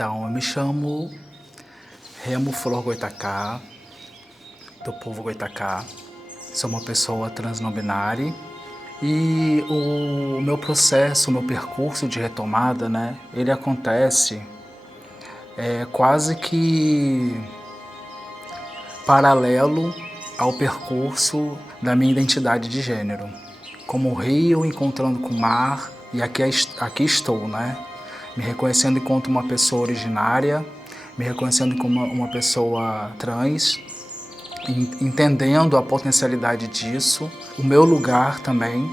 Então, eu me chamo Remo Flor Goitacá, do povo Goitacá. Sou uma pessoa trans não binária e o meu processo, o meu percurso de retomada, né, ele acontece quase que paralelo ao percurso da minha identidade de gênero. Como o rio encontrando com o mar, e aqui estou, né? Me reconhecendo enquanto uma pessoa originária, me reconhecendo como uma pessoa trans, entendendo a potencialidade disso, o meu lugar também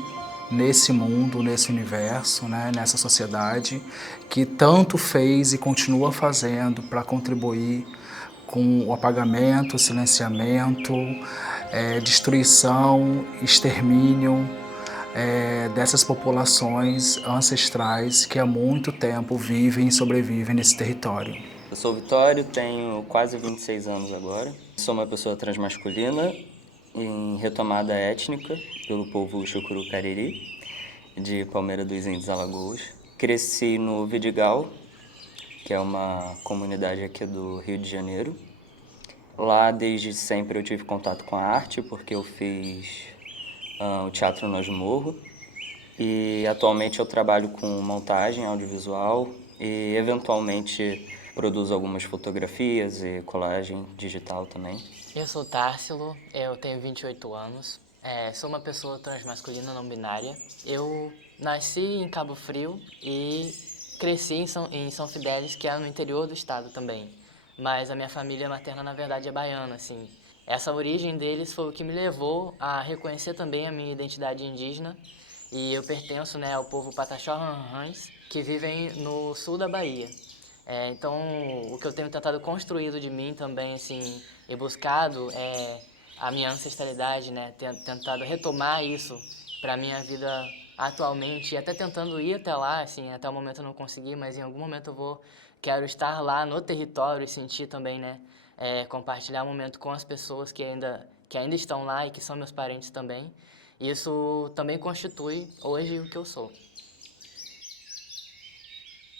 nesse mundo, nesse universo, né? Nessa sociedade, que tanto fez e continua fazendo para contribuir com o apagamento, silenciamento, destruição, extermínio dessas populações ancestrais que há muito tempo vivem e sobrevivem nesse território. Eu sou o Vitório, tenho quase 26 anos agora. Sou uma pessoa transmasculina em retomada étnica pelo povo Chucuru Cariri, de Palmeira dos Índios, Alagoas. Cresci no Vidigal, que é uma comunidade aqui do Rio de Janeiro. Lá, desde sempre, eu tive contato com a arte, porque eu fiz o Teatro Nasmorro. E atualmente eu trabalho com montagem audiovisual e, eventualmente, produzo algumas fotografias e colagem digital também. Eu sou Társilo, eu tenho 28 anos, sou uma pessoa transmasculina não binária. Eu nasci em Cabo Frio e cresci em São Fidélis, que é no interior do estado também. Mas a minha família materna, na verdade, é baiana, assim. Essa origem deles foi o que me levou a reconhecer também a minha identidade indígena. E eu pertenço, né, ao povo Pataxó-Rãs, que vivem no sul da Bahia. Então, o que eu tenho tentado construído de mim também, assim, e buscado é a minha ancestralidade, né? Tentado retomar isso para a minha vida atualmente e até tentando ir até lá, assim, até o momento eu não consegui, mas em algum momento quero estar lá no território e sentir também, né? Compartilhar um momento com as pessoas que ainda estão lá e que são meus parentes também. Isso também constitui hoje o que eu sou.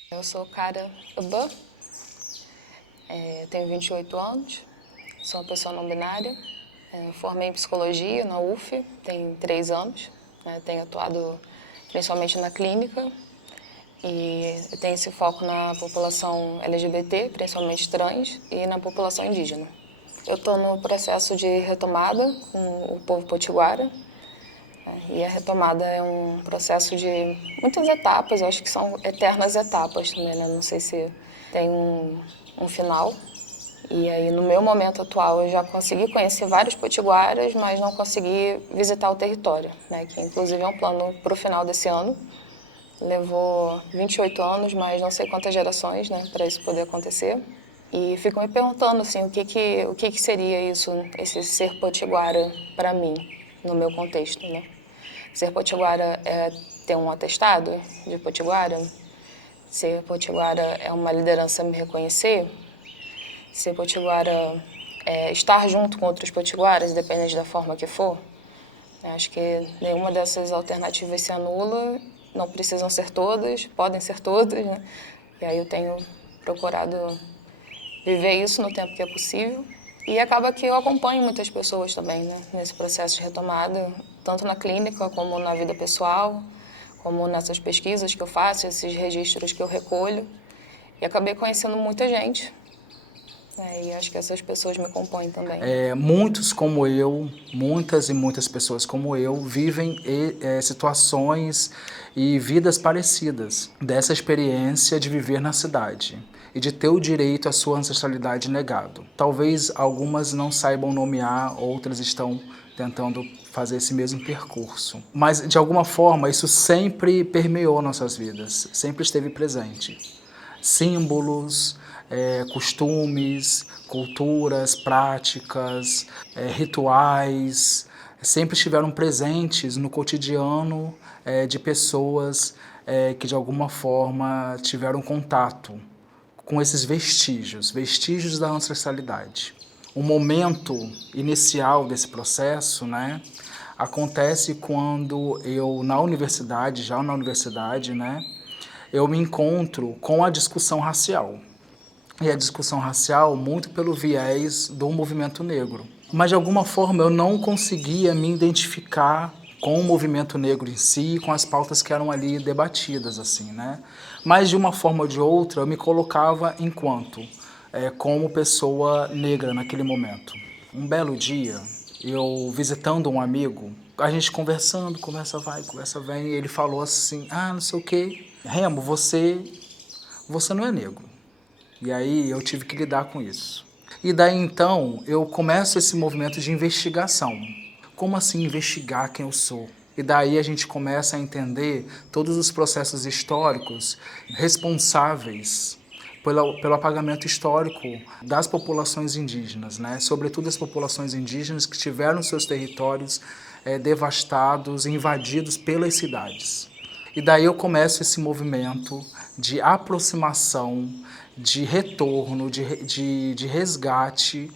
Eu sou Cara Uba, tenho 28 anos, sou uma pessoa não binária, formei em psicologia na UF, tem 3 anos, né, tenho atuado principalmente na clínica e tenho esse foco na população LGBT, principalmente trans, e na população indígena. Eu estou no processo de retomada com o povo potiguara, e a retomada é um processo de muitas etapas, eu acho que são eternas etapas também, né? Não sei se tem um final. E aí, no meu momento atual, eu já consegui conhecer vários potiguaras, mas não consegui visitar o território, né? Que inclusive é um plano para o final desse ano. Levou 28 anos, mas não sei quantas gerações, né, para isso poder acontecer. E fico me perguntando, assim, o que seria isso, esse ser potiguara para mim, no meu contexto, né? Ser potiguara é ter um atestado de potiguara? Ser potiguara é uma liderança me reconhecer? Ser potiguara é estar junto com outros potiguaras, independente da forma que for? Acho que nenhuma dessas alternativas se anula, não precisam ser todas, podem ser todas, né? E aí eu tenho procurado viver isso no tempo que é possível. E acaba que eu acompanho muitas pessoas também, né, nesse processo de retomada, tanto na clínica como na vida pessoal, como nessas pesquisas que eu faço, esses registros que eu recolho. E acabei conhecendo muita gente, né, e acho que essas pessoas me compõem também. Muitos como eu, muitas e muitas pessoas como eu, vivem situações e vidas parecidas dessa experiência de viver na cidade e de ter o direito à sua ancestralidade negado. Talvez algumas não saibam nomear, outras estão tentando fazer esse mesmo percurso. Mas, de alguma forma, isso sempre permeou nossas vidas, sempre esteve presente. Símbolos, costumes, culturas, práticas, rituais, sempre estiveram presentes no cotidiano de pessoas que de alguma forma tiveram contato com esses vestígios da ancestralidade. O momento inicial desse processo, né, acontece quando eu, já na universidade, né, eu me encontro com a discussão racial. e a discussão racial muito pelo viés do movimento negro. Mas, de alguma forma, eu não conseguia me identificar com o movimento negro em si, com as pautas que eram ali debatidas, assim, né? Mas, de uma forma ou de outra, eu me colocava como pessoa negra naquele momento. Um belo dia, eu visitando um amigo, a gente conversando, conversa vai, conversa vem, e ele falou assim, não sei o quê, Remo, você não é negro. E aí eu tive que lidar com isso. E daí então eu começo esse movimento de investigação. Como assim investigar quem eu sou? E daí a gente começa a entender todos os processos históricos responsáveis pelo apagamento histórico das populações indígenas, né? Sobretudo as populações indígenas que tiveram seus territórios devastados e invadidos pelas cidades. E daí eu começo esse movimento de aproximação, de retorno, de resgate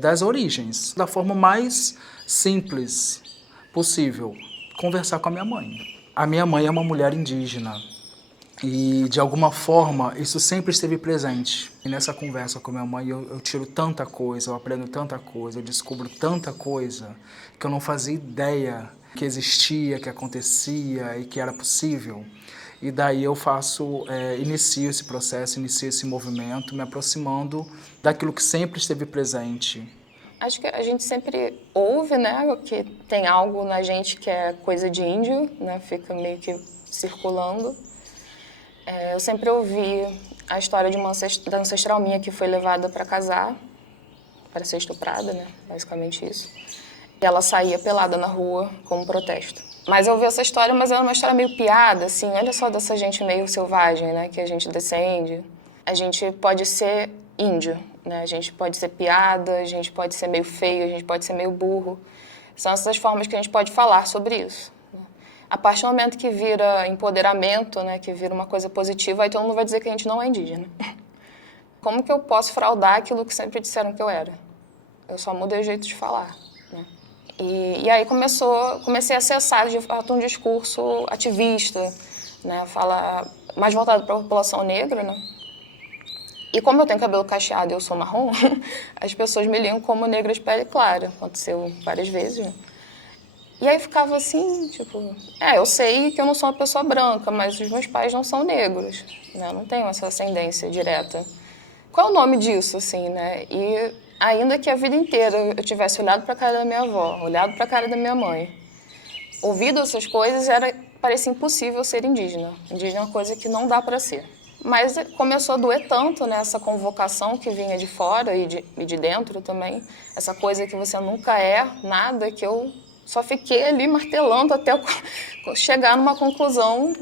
das origens, da forma mais simples possível, conversar com a minha mãe. A minha mãe é uma mulher indígena e, de alguma forma, isso sempre esteve presente. E nessa conversa com a minha mãe eu tiro tanta coisa, eu aprendo tanta coisa, eu descubro tanta coisa que eu não fazia ideia que existia, que acontecia e que era possível. E daí eu inicio esse processo, inicio esse movimento, me aproximando daquilo que sempre esteve presente. Acho que a gente sempre ouve, né, que tem algo na gente que é coisa de índio, né, fica meio que circulando. Eu sempre ouvi a história da ancestral minha que foi levada para casar, para ser estuprada, né, basicamente isso. E ela saía pelada na rua como protesto. Mas eu ouvi essa história, mas era uma história meio piada, assim, olha só dessa gente meio selvagem, né, que a gente descende. A gente pode ser índio, né, a gente pode ser piada, a gente pode ser meio feio, a gente pode ser meio burro. São essas formas que a gente pode falar sobre isso. A partir do momento que vira empoderamento, né, que vira uma coisa positiva, aí todo mundo vai dizer que a gente não é indígena. Como que eu posso fraudar aquilo que sempre disseram que eu era? Eu só mudei o jeito de falar, né? E aí comecei a acessar de fato um discurso ativista, né, mais voltado para a população negra, né? E como eu tenho cabelo cacheado e eu sou marrom, as pessoas me liam como negra de pele clara. Aconteceu várias vezes, né? E aí ficava assim, tipo... eu sei que eu não sou uma pessoa branca, mas os meus pais não são negros, né? Eu não tenho essa ascendência direta. Qual é o nome disso, assim, né? E ainda que a vida inteira eu tivesse olhado para a cara da minha avó, olhado para a cara da minha mãe, ouvido essas coisas, parecia impossível ser indígena. Indígena é uma coisa que não dá para ser. Mas começou a doer tanto, né, essa convocação que vinha de fora e de dentro também, essa coisa que você nunca é nada, que eu só fiquei ali martelando até chegar numa conclusão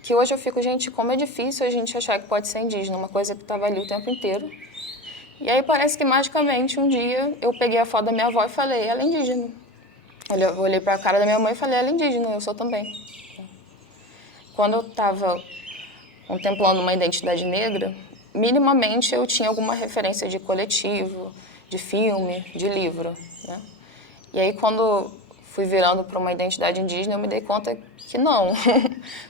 que hoje eu fico, gente, como é difícil a gente achar que pode ser indígena, uma coisa que estava ali o tempo inteiro. E aí parece que magicamente um dia eu peguei a foto da minha avó e falei, ela é indígena. Eu olhei para a cara da minha mãe e falei, ela é indígena, eu sou também. Quando eu estava contemplando uma identidade negra, minimamente eu tinha alguma referência de coletivo, de filme, de livro, né? E aí quando fui virando para uma identidade indígena, eu me dei conta que não,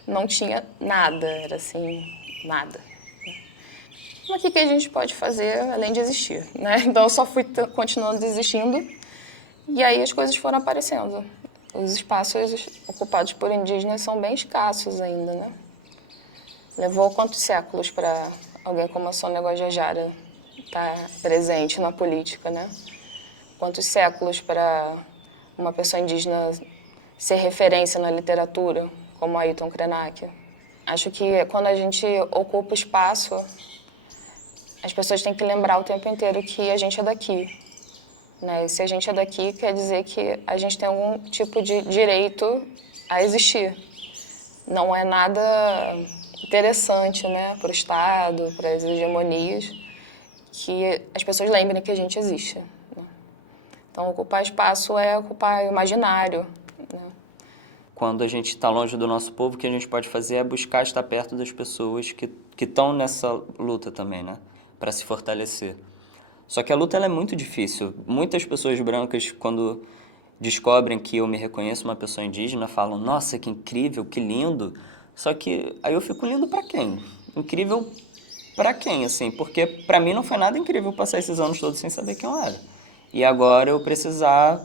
não tinha nada, era assim, nada. Mas o que a gente pode fazer além de existir, né? Então eu só fui continuando desistindo e aí as coisas foram aparecendo. Os espaços ocupados por indígenas são bem escassos ainda, né? Levou quantos séculos para alguém como a Sônia Guajajara estar presente na política, né? Quantos séculos para uma pessoa indígena ser referência na literatura, como Ayrton Krenak? Acho que quando a gente ocupa espaço, as pessoas têm que lembrar o tempo inteiro que a gente é daqui, né? E se a gente é daqui, quer dizer que a gente tem algum tipo de direito a existir. Não é nada interessante, né, para o Estado, para as hegemonias, que as pessoas lembrem que a gente existe, né? Então, ocupar espaço é ocupar o imaginário, né? Quando a gente está longe do nosso povo, o que a gente pode fazer é buscar estar perto das pessoas que estão nessa luta também, né, para se fortalecer. Só que a luta ela é muito difícil. Muitas pessoas brancas, quando descobrem que eu me reconheço uma pessoa indígena, falam, nossa, que incrível, que lindo. Só que aí eu fico lindo para quem? Incrível pra quem, assim? Porque pra mim não foi nada incrível passar esses anos todos sem saber quem eu era. E agora eu precisar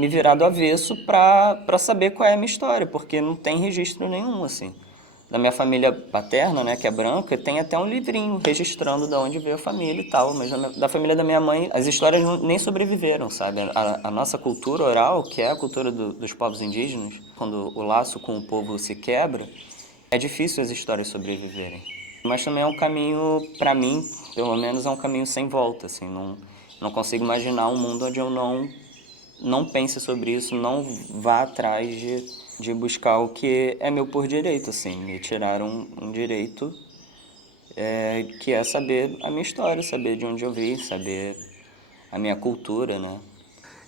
me virar do avesso pra saber qual é a minha história, porque não tem registro nenhum, assim. Da minha família paterna, né, que é branca, tem até um livrinho registrando de onde veio a família e tal, mas da família da minha mãe, as histórias nem sobreviveram, sabe? A nossa cultura oral, que é a cultura dos povos indígenas, quando o laço com o povo se quebra, é difícil as histórias sobreviverem. Mas também é um caminho, pra mim, pelo menos é um caminho sem volta, assim, não consigo imaginar um mundo onde eu não pense sobre isso, não vá atrás de buscar o que é meu por direito, assim, me tiraram um direito que é saber a minha história, saber de onde eu vim, saber a minha cultura, né?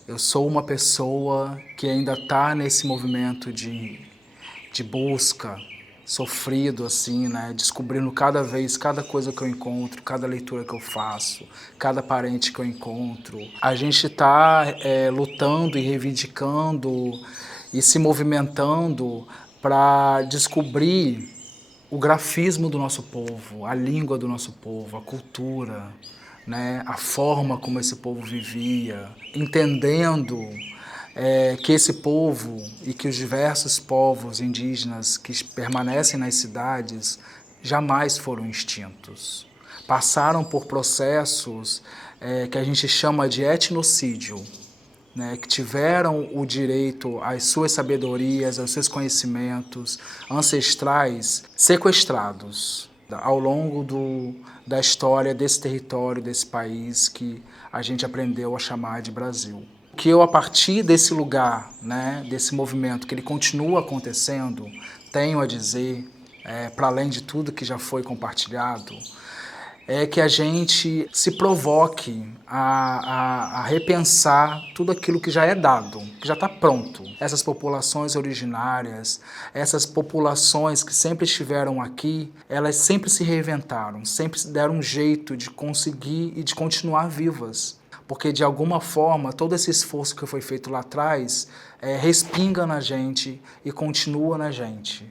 Eu sou uma pessoa que ainda está nesse movimento de busca, sofrido assim, né? Descobrindo cada vez, cada coisa que eu encontro, cada leitura que eu faço, cada parente que eu encontro. A gente está lutando e reivindicando e se movimentando para descobrir o grafismo do nosso povo, a língua do nosso povo, a cultura, né? A forma como esse povo vivia, entendendo que esse povo e que os diversos povos indígenas que permanecem nas cidades jamais foram extintos. Passaram por processos que a gente chama de etnocídio, né, que tiveram o direito às suas sabedorias, aos seus conhecimentos ancestrais sequestrados ao longo da história desse território, desse país que a gente aprendeu a chamar de Brasil. Que eu, a partir desse lugar, né, desse movimento, que ele continua acontecendo, tenho a dizer, para além de tudo que já foi compartilhado, é que a gente se provoque a repensar tudo aquilo que já é dado, que já está pronto. Essas populações originárias, essas populações que sempre estiveram aqui, elas sempre se reinventaram, sempre deram um jeito de conseguir e de continuar vivas. Porque, de alguma forma, todo esse esforço que foi feito lá atrás respinga na gente e continua na gente.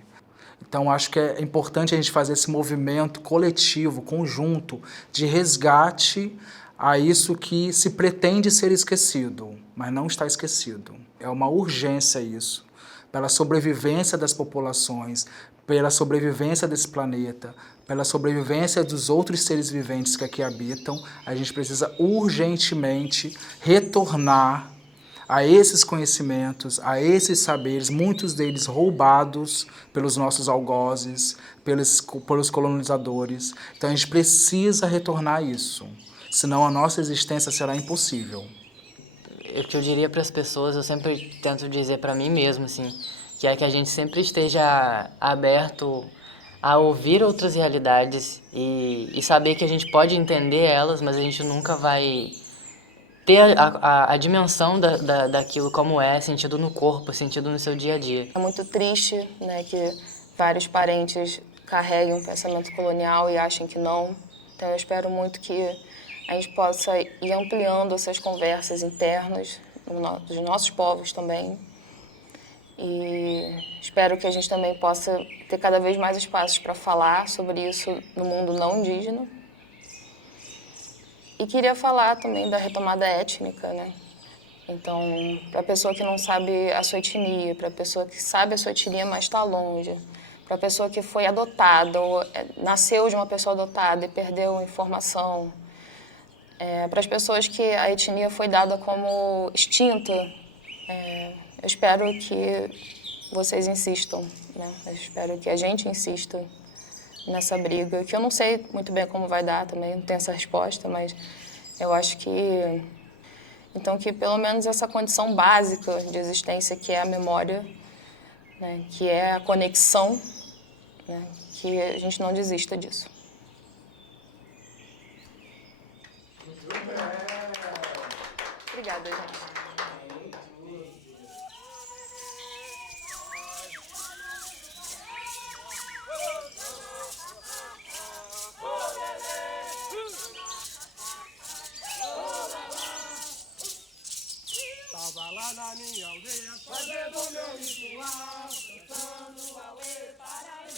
Então, acho que é importante a gente fazer esse movimento coletivo, conjunto, de resgate a isso que se pretende ser esquecido, mas não está esquecido. É uma urgência isso, pela sobrevivência das populações, pela sobrevivência desse planeta, pela sobrevivência dos outros seres viventes que aqui habitam, a gente precisa urgentemente retornar a esses conhecimentos, a esses saberes, muitos deles roubados pelos nossos algozes, pelos colonizadores. Então a gente precisa retornar a isso, senão a nossa existência será impossível. O que eu diria para as pessoas, eu sempre tento dizer para mim mesmo, assim, que é que a gente sempre esteja aberto a ouvir outras realidades e saber que a gente pode entender elas, mas a gente nunca vai ter a dimensão daquilo como é, sentido no corpo, sentido no seu dia a dia. É muito triste, né, que vários parentes carreguem um pensamento colonial e achem que não. Então eu espero muito que a gente possa ir ampliando essas conversas internas dos nossos povos também. E espero que a gente também possa ter cada vez mais espaços para falar sobre isso no mundo não indígena. E queria falar também da retomada étnica, né? Então, para a pessoa que não sabe a sua etnia, para a pessoa que sabe a sua etnia, mas está longe, para a pessoa que foi adotada ou nasceu de uma pessoa adotada e perdeu informação, para as pessoas que a etnia foi dada como extinta, eu espero que vocês insistam, né? Eu espero que a gente insista nessa briga, que eu não sei muito bem como vai dar também, não tenho essa resposta, mas eu acho que então que pelo menos essa condição básica de existência que é a memória, né, que é a conexão, né, que a gente não desista disso. Obrigada, gente. Tava lá na minha aldeia, fazendo meu ritual, cantando auê para